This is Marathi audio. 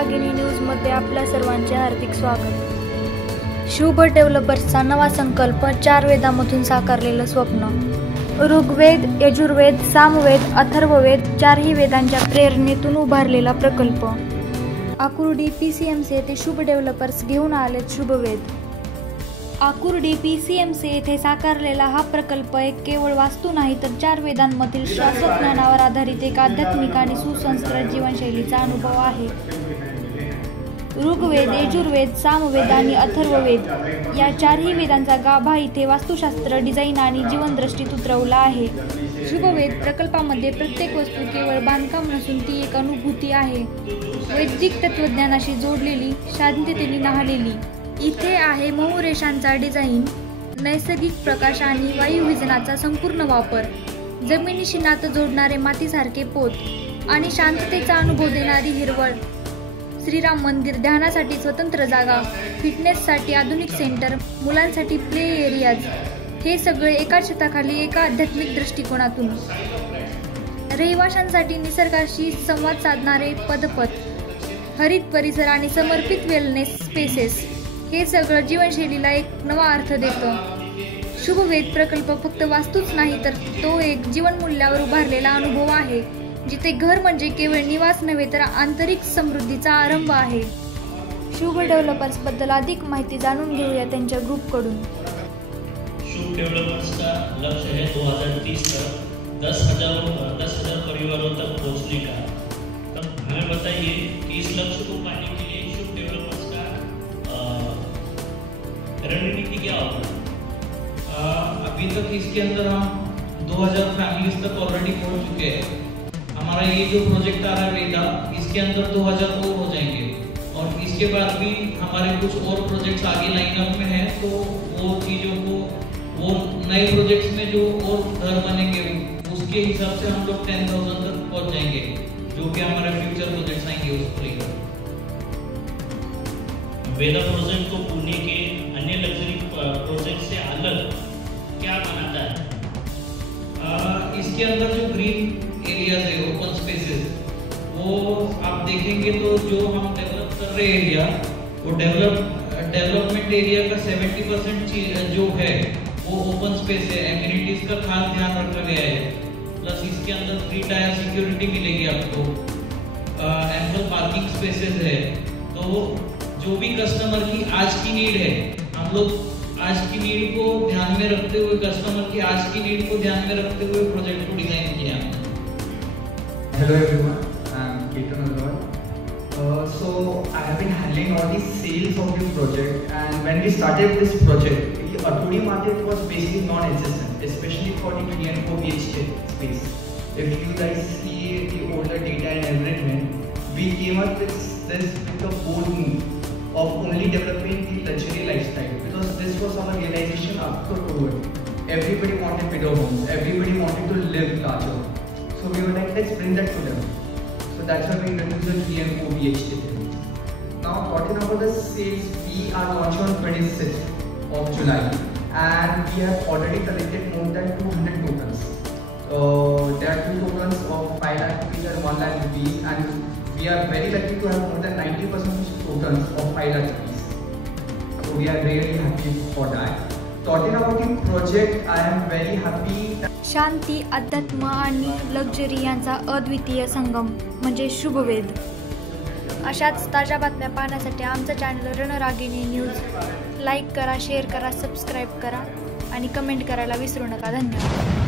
रणरागिणी न्यूजमध्ये आपल्या सर्वांचे हार्दिक स्वागत। शुभ डेव्हलपर्सचा नवा संकल्प, 4 वेदांमधून साकारलेलं स्वप्न। ऋग्वेद, यजुर्वेद, सामवेद, अथर्ववेद, 4ही वेदांच्या प्रेरणेतून उभारलेला प्रकल्प। आकुर्डी PCMC येथे शुभ डेव्हलपर्स घेऊन आलेत शुभवेद। आकुर्डी PCMC येथे साकारलेला हा प्रकल्प केवळ वास्तू नाही तर 4 वेदांमधील शाश्वत ज्ञानावर आधारित एक आध्यात्मिक आणि सुसंस्कृत जीवनशैलीचा अनुभव आहे। ऋग्वेद, यजुर्वेद, सामवेद आणि अथर्ववेद या 4ही वेदांचा गाभा इथे वास्तुशास्त्र, डिझाईन आणि जीवनदृष्टीत उतरवला आहे। शुभवेद प्रकल्पामध्ये प्रत्येक वस्तू केवळ बांधकाम नसून ती एक अनुभूती आहे, वैदिक तत्वज्ञानाशी जोडलेली, शांततेने न्हालेली। इथे आहे मऊ रेषांचा डिझाईन, नैसर्गिक प्रकाश आणि वायुविजनाचा संपूर्ण वापर, जमिनीशी नातं जोडणारे मातीसारखे पोत आणि शांततेचा अनुभव देणारी हिरवळ। श्रीराम मंदिर, ध्यानासाठी स्वतंत्र जागा, फिटनेससाठी आधुनिक सेंटर, मुलांसाठी प्ले एरियाज, हे सगळे एका छताखाली एका आध्यात्मिक दृष्टिकोनातून। रहिवाशांसाठी निसर्गाशी संवाद साधणारे पदपथ, हरित परिसर आणि समर्पित वेलनेस स्पेसेस, हे सगळं जीवनशैलीला एक नवा अर्थ देतं। शुभवेद प्रकल्प फक्त वास्तूच नाही तर तो एक जीवनमूल्यावर उभारलेला अनुभव आहे, जिथे घर म्हणजे केवळ निवास नव्हे तर आंतरिक समृद्धीचा आरंभ आहे। शुभ डेव्हलपर्स बद्दल अधिक माहिती जाणून घेऊया त्यांच्या ग्रुपकडून। शुभ डेव्हलपर्स का लक्ष्य है 2030 तक 10,000 परिवारों तक पहुंचने का। तब हमें बताइए कि इस लक्ष्य को पाने के लिए शुभ डेव्हलपर्स का रणनीति क्या होगा? अभी तक इसके अंदर हम 2000 फैमिलीज तक ऑलरेडी पहुंच चुके हैं। हमारा ये जो प्रोजेक्ट आ रहा है वेदा, इसके अंदर 2000 और हो जाएंगे और इसके बाद भी हमारे कुछ और प्रोजेक्ट्स आगे लाइन अप में हैं, तो वो चीज़ों को, वो नए प्रोजेक्ट्स में जो और घर बनेंगे उसके हिसाब से हम लोग 10,000 तक पहुंच जाएंगे, जो कि हमारे फ्यूचर प्रोजेक्ट्स आएंगे उसको लेकर। वेदा प्रोजेक्ट को पुणे के अन्य लग्जरी प्रोजेक्ट से अलग क्या बनाता है? इसके अंदर जो ग्रीन एरियाज है, ओपन स्पेसेस, वो आप देखेंगे तो जो हम डेवलप कर रहे एरिया, वो डेवलपमेंट एरिया का 70% जो है वो ओपन स्पेस है। एमिनिटीज का खास ध्यान रखा गया है, प्लस इसके अंदर 3 टायर सिक्योरिटी मिलेगी आपको, एम्पल पार्किंग स्पेसेस है। तो जो भी कस्टमर की आज की नीड है, हम लोग आज की नीड को ध्यान में रखते हुए, कस्टमर की आज की नीड को ध्यान में रखते हुए प्रोजेक्ट को डिजाइन किया। Hello everyone, I'm Ketan Agarwal. So I have been handling all the sales of this project, and when we started this project, the Akurdi market was basically non-existent, especially for the Tier 4 BHK space. If you guys see the older data and everything, we came up with this with a bold move of only developing the luxury lifestyle, because this was our realization after COVID. Everybody wanted bigger homes, everybody wanted to live larger. So we were like, let's bring that to them. So that's why we introduced the Tier 4 BHK. Now talking about the sales, we are launching on 26th of July and we have already collected more than 200 tokens. There are 2 tokens of 5 lakh rupees and 1 lakh rupees, and we are very lucky to have more than 90% tokens of 5 lakh rupees. So we are really happy for that. Talking about the project, I am very happy. शांती, अध्यात्म आणि लक्झरी यांचा अद्वितीय संगम म्हणजे शुभवेद। अशाच ताज्या बातम्या पाहण्यासाठी आमचं चॅनल रणरागिणी न्यूज लाईक करा, शेअर करा, सबस्क्राईब करा आणि कमेंट करायला विसरू नका। धन्यवाद।